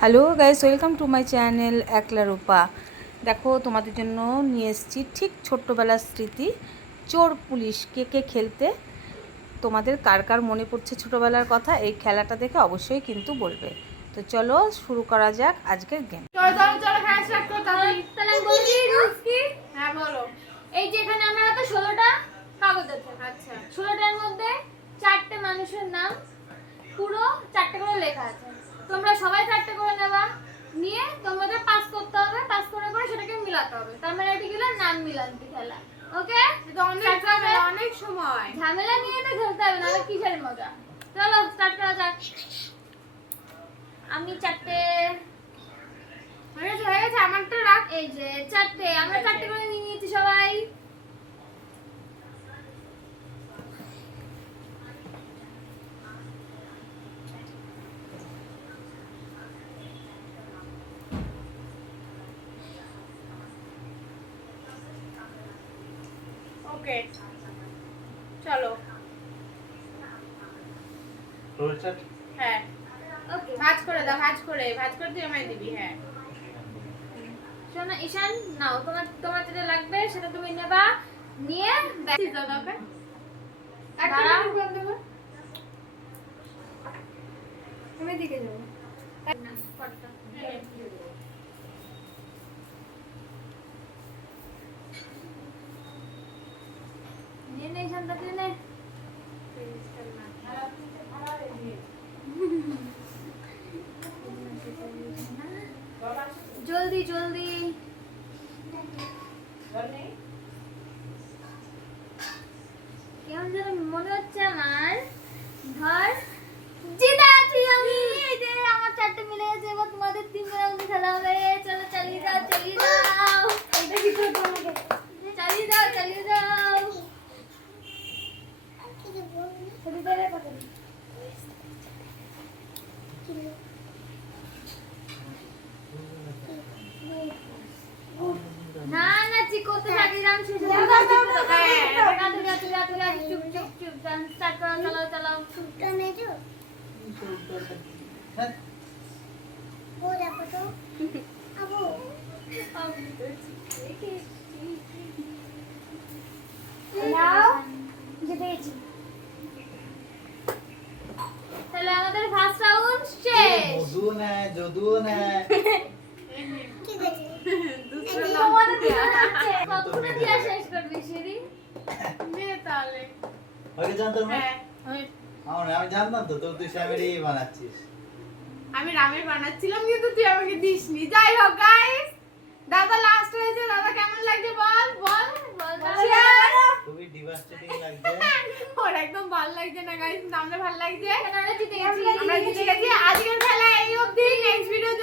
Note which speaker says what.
Speaker 1: Hello guys welcome to my channel Ekla Rupa দেখো, তোমাদের জন্য নিয়ে এসেছি ঠিক ছোট্টবেলার স্মৃতি, চোর পুলিশ, কে কে খেলতে। তোমাদের কার কার মনে পড়ছে ছোটোবেলার কথা, এই খেলাটা দেখে অবশ্যই কিন্তু বলবে। তো চলো, শুরু করা যাক আজকের গেম?
Speaker 2: হ্যাঁ
Speaker 3: আছে
Speaker 2: আচ্ছা।
Speaker 3: চারটে মানুষের নাম, পুরো চারটে করে লেখা আছে। তোমরা সবাই চারটে করে নেবা। নিয়ে তোমাদের পাস করতে হবে পাস করে করে সেটাকে মিলাতে হবে। তার মানে এটি গেলে নাম মিলান্তি খেলা। ওকে
Speaker 2: এটা অনেক ঝামেলা অনেক সময়।
Speaker 3: ঝামেলা নিয়ে তো খেলতে হবে নাহলে কিসের মজা? চলো স্টার্ট করা যাক। আমি চারটে
Speaker 2: হয়ে গেছে আমারটা রাখ।
Speaker 3: এই যে চারটে। আমরা চারটে করে নিয়ে নিয়েছি সবাই
Speaker 2: ওকে চলো। হ্যাঁ। ভাজ করে দাও ভাজ করে ভাজ করে তুই আমায় দিবি হ্যাঁ।
Speaker 3: শোনো ঈশান নাও তোমার তোমার যেটা লাগবে সেটা তুমি নেবা নিয়ে ব্যাগ-
Speaker 2: দাও কর। আমি দিকে যাব
Speaker 3: কটটা। নে নে ঈশান তাকে নে জলদি জলদি। কেমন যেন মনে হচ্ছে আমার। ধর। জিতে আছি আমি এই যে আমার চারটে মিলে গেছে এবার তোমাদের তিনজনের মধ্যে খেলা হবে চলো চালিয়ে যাও চালিয়ে যাও এইটা কি করব আমাকে চালিয়ে যাও চালিয়ে যাও ছোটদের কথা নেই। না না রাম শেষ হয়ে
Speaker 2: হ্যাঁ,
Speaker 3: যাবে
Speaker 2: হ্যাঁ,
Speaker 3: হাত ধরে হাত ধরে চুপ চুপ চুপ ডান্স স্টার্ট করো চালাও চালাও তাহলে
Speaker 2: নে
Speaker 4: ওকে না।
Speaker 2: হ্যাঁ
Speaker 4: আমার আমি জানতাম তো তো তুই শ্যামেরই বানাচ্ছিস।
Speaker 2: আমি রামের বানাচ্ছিলাম কিন্তু তুই আমাকে দিসনি। যাই হোক গাইস দাদা লাস্ট হয়েছে দাদা কেমন লাগছে বল? বল
Speaker 3: বল!
Speaker 4: খুবই ডিভাস্টেটিং লাগছে।
Speaker 2: একদম ভালো লাগছে না গাইস আমরা ভালো লাগছে।
Speaker 3: আমরা জিতে গেছি।
Speaker 2: আজকের খেলা এই অবধি। Next wait